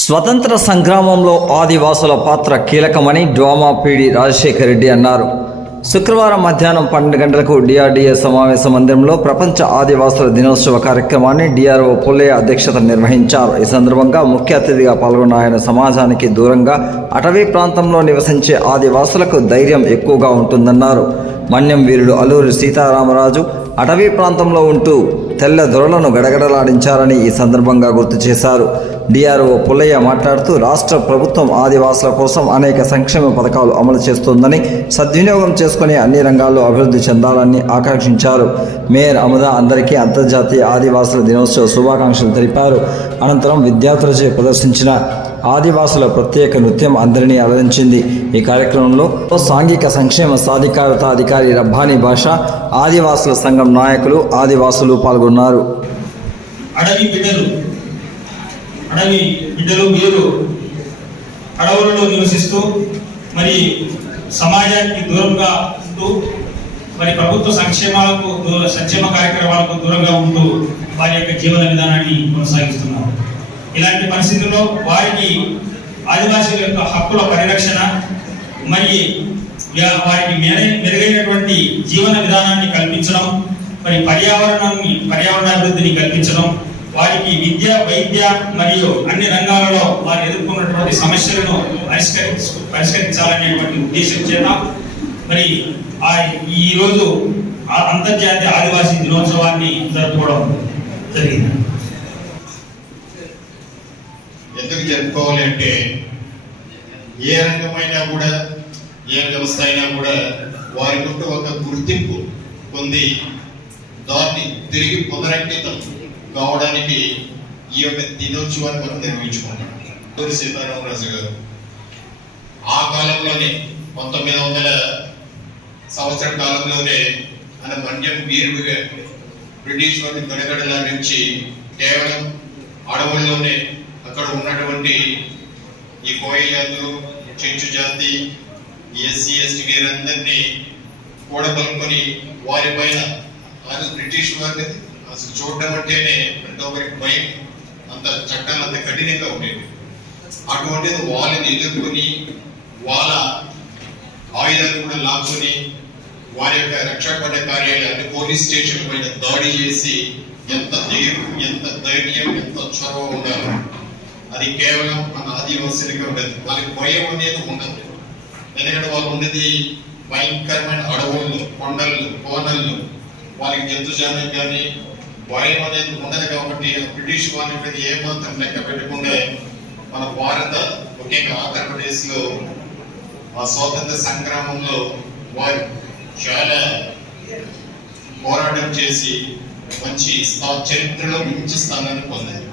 స్వతంత్ర సంగ్రామంలో ఆదివాసుల పాత్ర కీలకమని డ్వామా పీడి రాజశేఖర్ రెడ్డి అన్నారు. శుక్రవారం మధ్యాహ్నం 12 గంటలకు డిఆర్డీఏ సమావేశ మందిరంలో ప్రపంచ ఆదివాసుల దినోత్సవ కార్యక్రమాన్ని డిఆర్ఓ పుల్లయ్య అధ్యక్షత నిర్వహించారు. ఈ సందర్భంగా ముఖ్య అతిథిగా పాల్గొన్న ఆయన సమాజానికి దూరంగా అటవీ ప్రాంతంలో నివసించే ఆదివాసులకు ధైర్యం ఎక్కువగా ఉంటుందన్నారు. మన్యం వీరుడు అల్లూరి సీతారామరాజు అటవీ ప్రాంతంలో ఉంటూ తెల్ల దొరలను గడగడలాడించారని ఈ సందర్భంగా గుర్తు చేశారు. డిఆర్ఓ పుల్లయ్య మాట్లాడుతూ రాష్ట్ర ప్రభుత్వం ఆదివాసుల కోసం అనేక సంక్షేమ పథకాలు అమలు చేస్తోందని, సద్వినియోగం చేసుకుని అన్ని రంగాల్లో అభివృద్ధి చెందాలని ఆకాంక్షించారు. మేయర్ అముద అందరికీ అంతర్జాతీయ ఆదివాసుల దినోత్సవ శుభాకాంక్షలు తెలిపారు. అనంతరం విద్యార్థులచే ప్రదర్శించిన ఆదివాసుల ప్రత్యేక నృత్యం అందరినీ అలరించింది. ఈ కార్యక్రమంలో సాంఘిక సంక్షేమ సాధికారత అధికారి రబ్బానీ భాష, ఆదివాసుల సంఘం నాయకులు, ఆదివాసులు పాల్గొన్నారు. అడవి బిడ్డలు వీరు అడవులలో నివసిస్తూ మరి సమాజానికి దూరంగా ఉంటూ మరి ప్రభుత్వ సంక్షేమ కార్యక్రమాలకు దూరంగా ఉంటూ వారి యొక్క జీవన విధానాన్ని కొనసాగిస్తున్నారు. ఇలాంటి పరిస్థితుల్లో వారికి ఆదివాసీల యొక్క హక్కుల పరిరక్షణ మరి వారికి మెరుగైనటువంటి జీవన విధానాన్ని కల్పించడం, మరి పర్యావరణాభివృద్ధిని కల్పించడం, వారికి విద్య, వైద్య మరియు అన్ని రంగాలలో వారు ఎదుర్కొన్నటువంటి సమస్యలను పరిష్కరించాలనేటువంటి ఉద్దేశం చేత మరి ఈరోజు అంతర్జాతీయ ఆదివాసీ దినోత్సవాన్ని జరుపుకోవడం జరిగింది. ఎందుకు జరుపుకోవాలి అంటే ఏ రంగమైనా కూడా, ఏ వ్యవస్థ అయినా కూడా వారికి ఒక గుర్తింపు పొంది దాన్ని తిరిగి పునరంకితం కావడానికి ఈ యొక్క దినోత్సవాన్ని మనం నిర్వహించుకున్నాం. అల్లూరి సీతారామరాజు గారు ఆ కాలంలోనే 1900 సంవత్సరం కాలంలోనే ఆయన మన్యం వీరుడిగా బ్రిటిష్ వారిని గడగడలా నుంచి కేవలం అడవుల్లోనే అక్కడ ఉన్నటువంటి ఈ కోయ జాతులు, చెంచు జాతి, ఎస్సీ ఎస్టీ వీరందరినీ కూడబలుకొని వారిపైన బ్రిటిష్ వారిని అసలు చూడడం అంటేనే ఎంతో భయం, అంత చట్టాలు అంత కఠినంగా ఉండేవి. అటువంటిది వాళ్ళని ఎదుర్కొని వాళ్ళ ఆయుధాలు కూడా లాక్కొని వారి యొక్క రక్షాపడ కార్యాలయాన్ని పోలీస్ స్టేషన్ పైన దాడి చేసి ఎంత ధైర్యం, ఎంత చొరవ ఉండాలి. అది కేవలం మన ఆదివాసులకే ఉండదు. వాళ్ళకి భయం అనేది ఉండదు. ఎందుకంటే వాళ్ళు ఉండేది భయంకరమైన అడవుల్లో, కొండల్లో, కోనల్లో. వాళ్ళకి జంతుజాలం కానీ భయం అనేది ఉండదు. కాబట్టి బ్రిటిష్ వాళ్ళ మీద ఏమాత్రం లెక్క పెట్టకుండా మన భారత, ముఖ్యంగా ఆంధ్రప్రదేశ్ లో ఆ స్వాతంత్ర సంగ్రామంలో వారు చాలా పోరాటం చేసి మంచి చరిత్రలో మంచి స్థానాన్ని పొందారు.